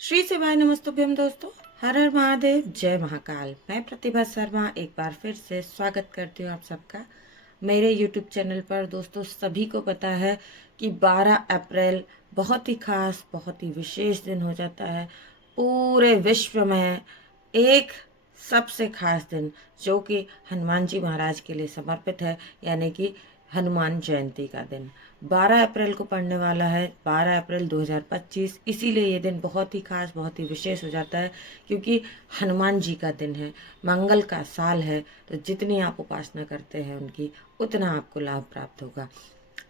श्री शिवाय नमस्तुभ्यम दोस्तों। हर हर महादेव, जय महाकाल। मैं प्रतिभा शर्मा एक बार फिर से स्वागत करती हूँ आप सबका मेरे YouTube चैनल पर। दोस्तों, सभी को पता है कि 12 अप्रैल बहुत ही खास, बहुत ही विशेष दिन हो जाता है पूरे विश्व में। एक सबसे खास दिन जो कि हनुमान जी महाराज के लिए समर्पित है, यानी कि हनुमान जयंती का दिन 12 अप्रैल को पड़ने वाला है, 12 अप्रैल 2025। इसीलिए ये दिन बहुत ही खास, बहुत ही विशेष हो जाता है, क्योंकि हनुमान जी का दिन है, मंगल का साल है। तो जितनी आप उपासना करते हैं उनकी, उतना आपको लाभ प्राप्त होगा।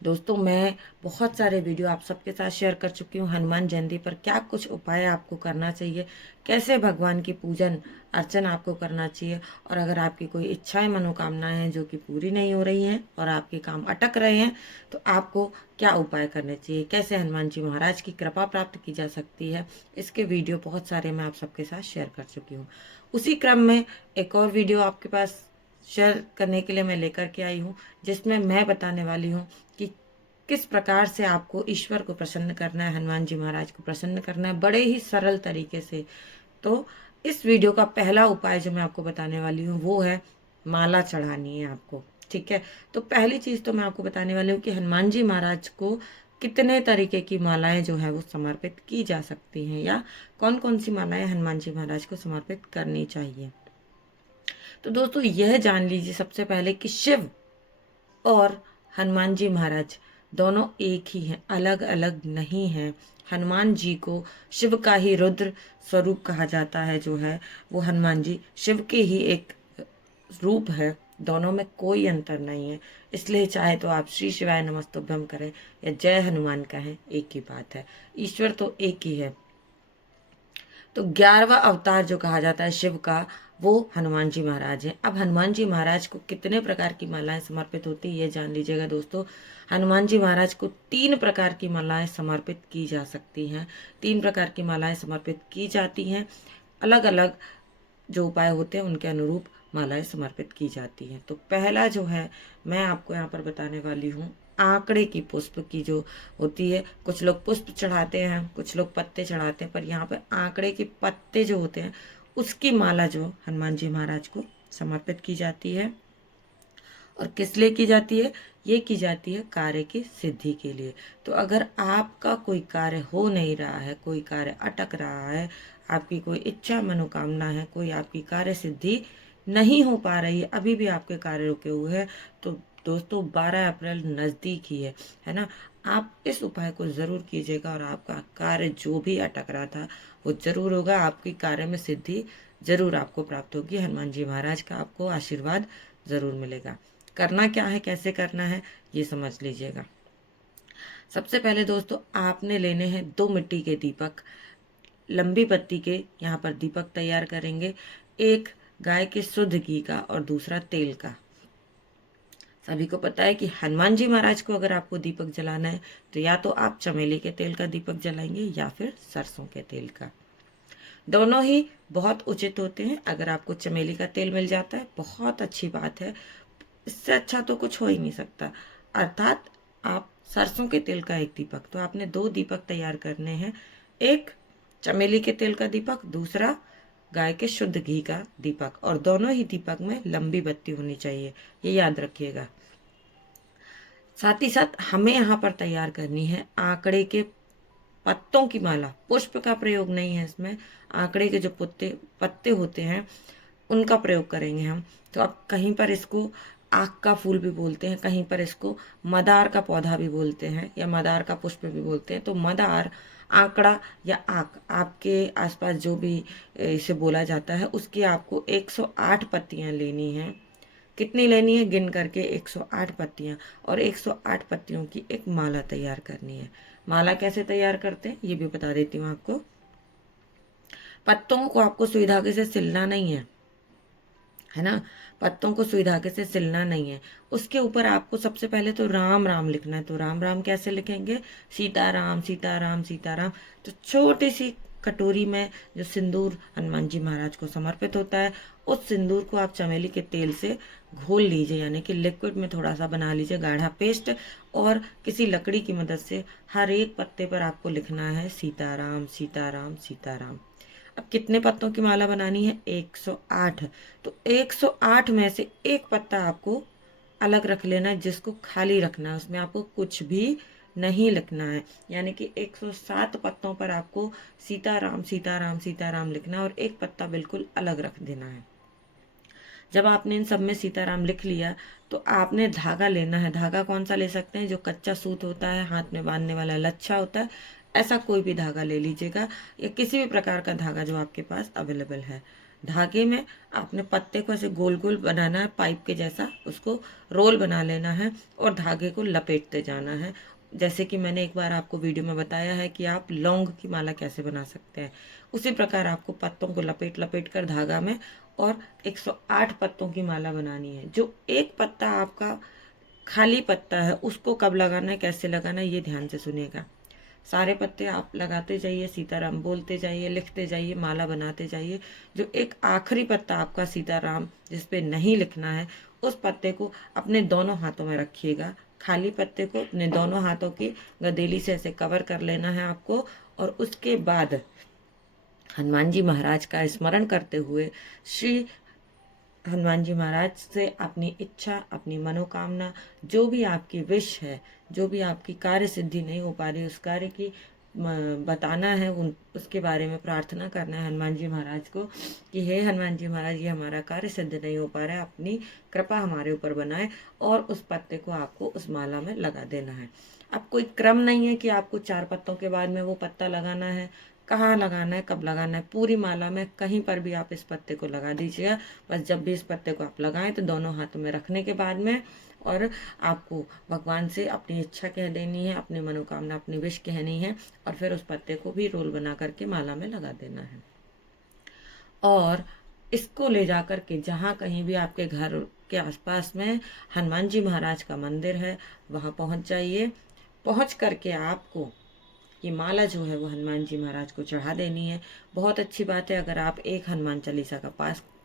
दोस्तों, मैं बहुत सारे वीडियो आप सबके साथ शेयर कर चुकी हूँ हनुमान जयंती पर। क्या कुछ उपाय आपको करना चाहिए, कैसे भगवान की पूजन अर्चन आपको करना चाहिए, और अगर आपकी कोई इच्छाएं, मनोकामनाएं हैं जो कि पूरी नहीं हो रही हैं और आपके काम अटक रहे हैं, तो आपको क्या उपाय करने चाहिए, कैसे हनुमान जी महाराज की कृपा प्राप्त की जा सकती है, इसके वीडियो बहुत सारे मैं आप सबके साथ शेयर कर चुकी हूँ। उसी क्रम में एक और वीडियो आपके पास शेयर करने के लिए मैं लेकर के आई हूँ, जिसमें मैं बताने वाली हूँ कि किस प्रकार से आपको ईश्वर को प्रसन्न करना है, हनुमान जी महाराज को प्रसन्न करना है, बड़े ही सरल तरीके से। तो इस वीडियो का पहला उपाय जो मैं आपको बताने वाली हूँ वो है माला चढ़ानी है आपको। ठीक है, तो पहली चीज़ तो मैं आपको बताने वाली हूँ कि हनुमान जी महाराज को कितने तरीके की मालाएं जो है वो समर्पित की जा सकती हैं, या कौन कौन सी मालाएं हनुमान जी महाराज को समर्पित करनी चाहिए। तो दोस्तों, यह जान लीजिए सबसे पहले कि शिव और हनुमान जी महाराज दोनों एक ही हैं, अलग अलग नहीं हैं। हनुमान जी को शिव का ही रुद्र स्वरूप कहा जाता है, जो है वो हनुमान जी शिव के ही एक रूप है। दोनों में कोई अंतर नहीं है। इसलिए चाहे तो आप श्री शिवाय नमस्तुभ्यम करें या जय हनुमान कहें, एक ही बात है। ईश्वर तो एक ही है। तो 11वां अवतार जो कहा जाता है शिव का, वो हनुमान जी महाराज हैं। अब हनुमान जी महाराज को कितने प्रकार की मालाएं समर्पित होती है ये जान लीजिएगा दोस्तों। हनुमान जी महाराज को 3 प्रकार की मालाएं समर्पित की जा सकती हैं। 3 प्रकार की मालाएं समर्पित की जाती हैं। अलग अलग जो उपाय होते हैं उनके अनुरूप मालाएं समर्पित की जाती हैं। तो पहला जो है मैं आपको यहाँ पर बताने वाली हूँ, आंकड़े की पुष्प की जो होती है। कुछ लोग पुष्प चढ़ाते हैं, कुछ लोग पत्ते चढ़ाते हैं, पर यहाँ पे आंकड़े के पत्ते जो होते हैं उसकी माला जो हनुमान जी महाराज को समर्पित की जाती है। और किस लिए की जाती है? ये की जाती है कार्य की सिद्धि के लिए। तो अगर आपका कोई कार्य हो नहीं रहा है, कोई कार्य अटक रहा है, आपकी कोई इच्छा मनोकामना है, कोई आपकी कार्य सिद्धि नहीं हो पा रही है, अभी भी आपके कार्य रुके हुए हैं, तो दोस्तों 12 अप्रैल नज़दीक ही है ना। आप इस उपाय को ज़रूर कीजिएगा और आपका कार्य जो भी अटक रहा था वो ज़रूर होगा। आपकी कार्य में सिद्धि ज़रूर आपको प्राप्त होगी। हनुमान जी महाराज का आपको आशीर्वाद ज़रूर मिलेगा। करना क्या है, कैसे करना है, ये समझ लीजिएगा। सबसे पहले दोस्तों, आपने लेने हैं 2 मिट्टी के दीपक, लंबी पत्ती के। यहाँ पर दीपक तैयार करेंगे, एक गाय के शुद्ध घी का और दूसरा तेल का। सभी को पता है कि हनुमान जी महाराज को अगर आपको दीपक जलाना है तो या तो आप चमेली के तेल का दीपक जलाएंगे या फिर सरसों के तेल का। दोनों ही बहुत उचित होते हैं। अगर आपको चमेली का तेल मिल जाता है बहुत अच्छी बात है, इससे अच्छा तो कुछ हो ही नहीं सकता। अर्थात आप सरसों के तेल का एक दीपक, तो आपने 2 दीपक तैयार करने हैं, एक चमेली के तेल का दीपक, दूसरा गाय के शुद्ध घी का दीपक, और दोनों ही दीपक में लंबी बत्ती होनी चाहिए, ये याद रखिएगा। साथ ही साथ हमें यहाँ पर तैयार करनी है आंकड़े के पत्तों की माला। पुष्प का प्रयोग नहीं है इसमें, आंकड़े के जो पत्ते पत्ते होते हैं उनका प्रयोग करेंगे हम। तो अब कहीं पर इसको आक का फूल भी बोलते हैं, कहीं पर इसको मदार का पौधा भी बोलते हैं, या मदार का पुष्प भी बोलते हैं। तो मदार, आंकड़ा या आक, आपके आसपास जो भी इसे बोला जाता है, उसकी आपको 108 पत्तियां लेनी है। कितनी लेनी है? गिन करके 108 पत्तियां, और 108 पत्तियों की एक माला तैयार करनी है। माला कैसे तैयार करते हैं ये भी बता देती हूँ आपको। पत्तों को आपको सुई धागे से सिलना नहीं है ना। पत्तों को सुई धागे से सिलना नहीं है। उसके ऊपर आपको सबसे पहले तो राम राम लिखना है। तो राम राम कैसे लिखेंगे? सीता राम सीता राम सीता राम। तो छोटी सी कटोरी में जो सिंदूर हनुमान जी महाराज को समर्पित होता है, उस सिंदूर को आप चमेली के तेल से घोल लीजिए, यानी कि लिक्विड में थोड़ा सा बना लीजिए गाढ़ा पेस्ट, और किसी लकड़ी की मदद से हर एक पत्ते पर आपको लिखना है सीताराम सीताराम सीताराम। अब कितने पत्तों की माला बनानी है? 108। तो 108 में से एक पत्ता आपको अलग रख लेना है, जिसको खाली रखना है, उसमें आपको कुछ भी नहीं लिखना है। यानी कि 107 पत्तों पर आपको सीताराम सीताराम सीताराम लिखना है और एक पत्ता बिल्कुल अलग रख देना है। जब आपने इन सब में सीताराम लिख लिया तो आपने धागा लेना है। धागा कौन सा ले सकते हैं? जो कच्चा सूत होता है, हाथ में बांधने वाला लच्छा होता है, ऐसा कोई भी धागा ले लीजिएगा, या किसी भी प्रकार का धागा जो आपके पास अवेलेबल है। धागे में आपने पत्ते को ऐसे गोल गोल बनाना है, पाइप के जैसा, उसको रोल बना लेना है और धागे को लपेटते जाना है। जैसे कि मैंने एक बार आपको वीडियो में बताया है कि आप लौंग की माला कैसे बना सकते हैं, उसी प्रकार आपको पत्तों को लपेट लपेट कर धागा में और 108 पत्तों की माला बनानी है। जो एक पत्ता आपका खाली पत्ता है उसको कब लगाना है, कैसे लगाना है, ये ध्यान से सुनिएगा। सारे पत्ते आप लगाते जाइए, सीताराम बोलते जाइए, लिखते जाइए, माला बनाते जाइए। जो एक आखिरी पत्ता आपका सीताराम जिस पे नहीं लिखना है, उस पत्ते को अपने दोनों हाथों में रखिएगा। खाली पत्ते को अपने दोनों हाथों की गदेली से ऐसे कवर कर लेना है आपको, और उसके बाद हनुमान जी महाराज का स्मरण करते हुए श्री हनुमान जी महाराज से अपनी इच्छा, अपनी मनोकामना, जो भी आपकी विश है, जो भी आपकी कार्य सिद्धि नहीं हो पा रही, उस कार्य की बताना है, उसके बारे में प्रार्थना करना है हनुमान जी महाराज को कि हे हनुमान जी महाराज, ये हमारा कार्य सिद्ध नहीं हो पा रहा है, अपनी कृपा हमारे ऊपर बनाए, और उस पत्ते को आपको उस माला में लगा देना है। अब कोई क्रम नहीं है कि आपको 4 पत्तों के बाद में वो पत्ता लगाना है, कहाँ लगाना है, कब लगाना है। पूरी माला में कहीं पर भी आप इस पत्ते को लगा दीजिएगा। बस जब भी इस पत्ते को आप लगाएं तो दोनों हाथों में रखने के बाद में, और आपको भगवान से अपनी इच्छा कह देनी है, अपनी मनोकामना, अपनी विश कहनी है, और फिर उस पत्ते को भी रोल बना करके माला में लगा देना है। और इसको ले जा कर के जहाँ कहीं भी आपके घर के आसपास में हनुमान जी महाराज का मंदिर है, वहाँ पहुँच जाइए। पहुँच करके आपको ये माला जो है वो हनुमान जी महाराज को चढ़ा देनी है। बहुत अच्छी बात है अगर आप एक हनुमान चालीसा का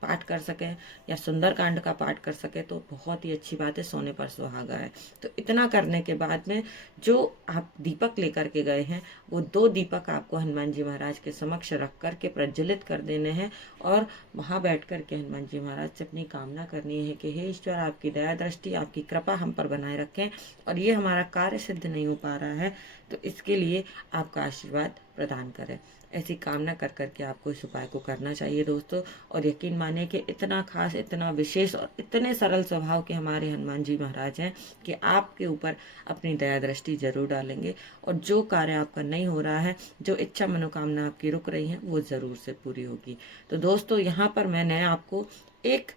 पाठ कर सकें या सुंदरकांड का पाठ कर सकें तो बहुत ही अच्छी बात है, सोने पर सुहागा है। तो इतना करने के बाद में जो आप दीपक लेकर के गए हैं, वो 2 दीपक आपको हनुमान जी महाराज के समक्ष रख कर के प्रज्वलित कर देने हैं, और वहाँ बैठ कर के हनुमान जी महाराज से अपनी कामना करनी है कि हे ईश्वर, आपकी दया दृष्टि, आपकी कृपा हम पर बनाए रखें, और ये हमारा कार्य सिद्ध नहीं हो पा रहा है तो इसके लिए आपका आशीर्वाद प्रदान करें। ऐसी कामना कर करके आपको इस उपाय को करना चाहिए दोस्तों। और यकीन मानिए कि इतना खास, इतना विशेष और इतने सरल स्वभाव के हमारे हनुमान जी महाराज हैं कि आपके ऊपर अपनी दया दृष्टि जरूर डालेंगे, और जो कार्य आपका नहीं हो रहा है, जो इच्छा मनोकामना आपकी रुक रही है, वो ज़रूर से पूरी होगी। तो दोस्तों, यहाँ पर मैंने आपको एक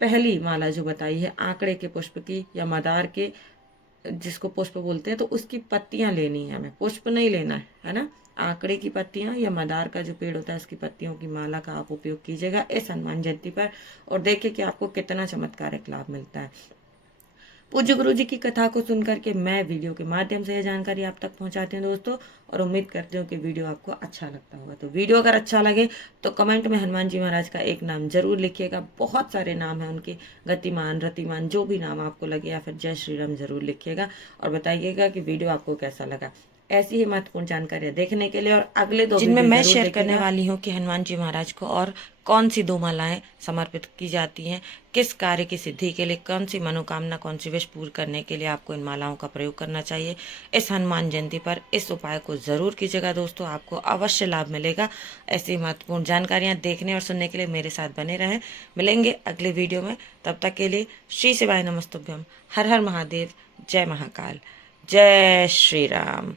पहली माला जो बताई है आंकड़े के पुष्प की या मदार के, जिसको पुष्प बोलते हैं, तो उसकी पत्तियां लेनी है हमें, पुष्प नहीं लेना है ना। आंकड़े की पत्तियां या मदार का जो पेड़ होता है उसकी पत्तियों की माला का आप उपयोग कीजिएगा इस हनुमान जयंती पर, और देखिए कि आपको कितना चमत्कारिक लाभ मिलता है। पूज्य गुरु जी की कथा को सुनकर के मैं वीडियो के माध्यम से यह जानकारी आप तक पहुंचाती हूँ दोस्तों, और उम्मीद करती हूँ कि वीडियो आपको अच्छा लगता होगा। तो वीडियो अगर अच्छा लगे तो कमेंट में हनुमान जी महाराज का एक नाम जरूर लिखिएगा। बहुत सारे नाम हैं उनके, गतिमान, रतिमान, जो भी नाम आपको लगे, या फिर जय श्री राम जरूर लिखिएगा, और बताइएगा कि वीडियो आपको कैसा लगा। ऐसी ही महत्वपूर्ण जानकारियाँ देखने के लिए और अगले 2 जिनमें मैं शेयर करने वाली हूँ कि हनुमान जी महाराज को और कौन सी 2 मालाएं समर्पित की जाती हैं, किस कार्य की सिद्धि के लिए, कौन सी मनोकामना, कौन सी विश पूर्ण करने के लिए आपको इन मालाओं का प्रयोग करना चाहिए, इस हनुमान जयंती पर इस उपाय को ज़रूर कीजिएगा दोस्तों, आपको अवश्य लाभ मिलेगा। ऐसी महत्वपूर्ण जानकारियाँ देखने और सुनने के लिए मेरे साथ बने रहें। मिलेंगे अगले वीडियो में, तब तक के लिए श्री शिवाय नमस्तुभ्यम। हर हर महादेव। जय महाकाल। जय श्री राम।